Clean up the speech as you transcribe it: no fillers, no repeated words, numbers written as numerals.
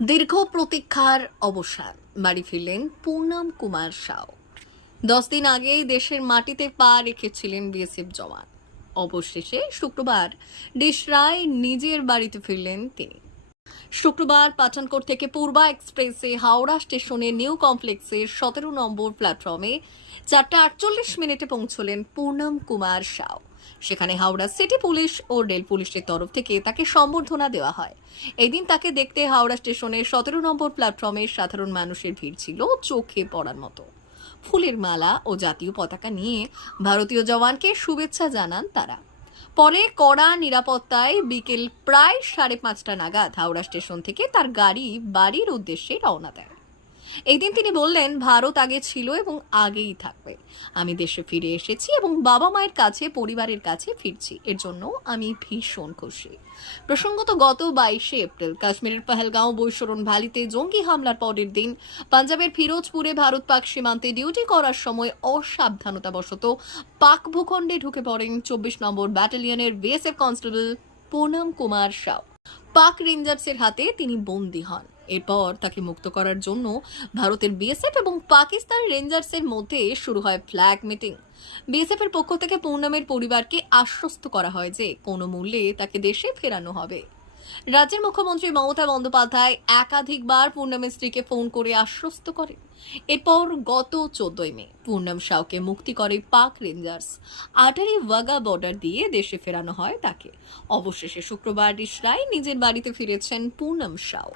দীর্ঘ প্রতীক্ষার অবসান, বাড়ি ফিরলেন পুনম কুমার সাউ। 10 দিন আগেই দেশের মাটিতে পা রেখেছিলেন বিএসএফ জওয়ান। অবশেষে শুক্রবার ডিশরায় নিজের বাড়িতে ফিরলেন তিনি। শুক্রবার পাঠানকোট থেকে পূর্বা এক্সপ্রেসে হাওড়া স্টেশনে নিউ কমপ্লেক্সের 17 নম্বর প্ল্যাটফর্মে 4:48 পৌঁছলেন পুনম কুমার সাউ। সেখানে হাওড়া সিটি পুলিশ ও রেল পুলিশের তরফ থেকে তাকে সম্বর্ধনা দেওয়া হয়। এদিন তাকে দেখতে হাওড়া স্টেশনের 17 নম্বর প্ল্যাটফর্মে সাধারণ মানুষের ভিড় ছিল চোখে পড়ার মতো। ফুলের মালা ও জাতীয় পতাকা নিয়ে ভারতীয় জওয়ানকে শুভেচ্ছা জানান তারা। পরে কড়া নিরাপত্তায় বিকেল প্রায় 5:30 নাগাদ হাওড়া স্টেশন থেকে তার গাড়ি বাড়ির উদ্দেশ্যে রওনা দেয়। এই দিন তিনি বললেন, ভারত আগে ছিল এবং আগেই থাকবে। আমি দেশে ফিরে এসেছি এবং বাবা মায়ের কাছে, পরিবারের কাছে ফিরছি। এর জন্য আমি ভীষণ খুশি। প্রসঙ্গত, গত 22 এপ্রিল কাশ্মীরের পহেলগাঁও বৈশরণ ভ্যালিতে জঙ্গি হামলার পরের দিন পাঞ্জাবের ফিরোজপুরে ভারত পাক সীমান্তে ডিউটি করার সময় অসাবধানতাবশত পাক ভূখণ্ডে ঢুকে পড়েন 24 নম্বর ব্যাটালিয়নের বিএসএফ কনস্টেবল পুনম কুমার সাউ। পাক রেঞ্জার্সের হাতে তিনি বন্দী হন। এরপর তাকে মুক্ত করার জন্য ভারতের বিএসএফ এবং পাকিস্তান রেঞ্জার্সের মধ্যে শুরু হয় ফ্ল্যাগ মিটিং। বিএসএফ এর পক্ষ থেকে পুনমের পরিবারকে আশ্বস্ত করা হয় যে কোনো মূল্যে তাকে দেশে ফেরানো হবে। রাজ্যের মুখ্যমন্ত্রী মমতা বন্দ্যোপাধ্যায় একাধিকবার পুনমের স্ত্রীকে ফোন করে আশ্বস্ত করেন। এরপর গত 14 মে পুনম সাউকে মুক্তি করে পাক রেঞ্জার্স। আটারি ওয়াগা বর্ডার দিয়ে দেশে ফেরানো হয় তাকে। অবশেষে শুক্রবার ডিশরায় নিজের বাড়িতে ফিরেছেন পুনম সাউ।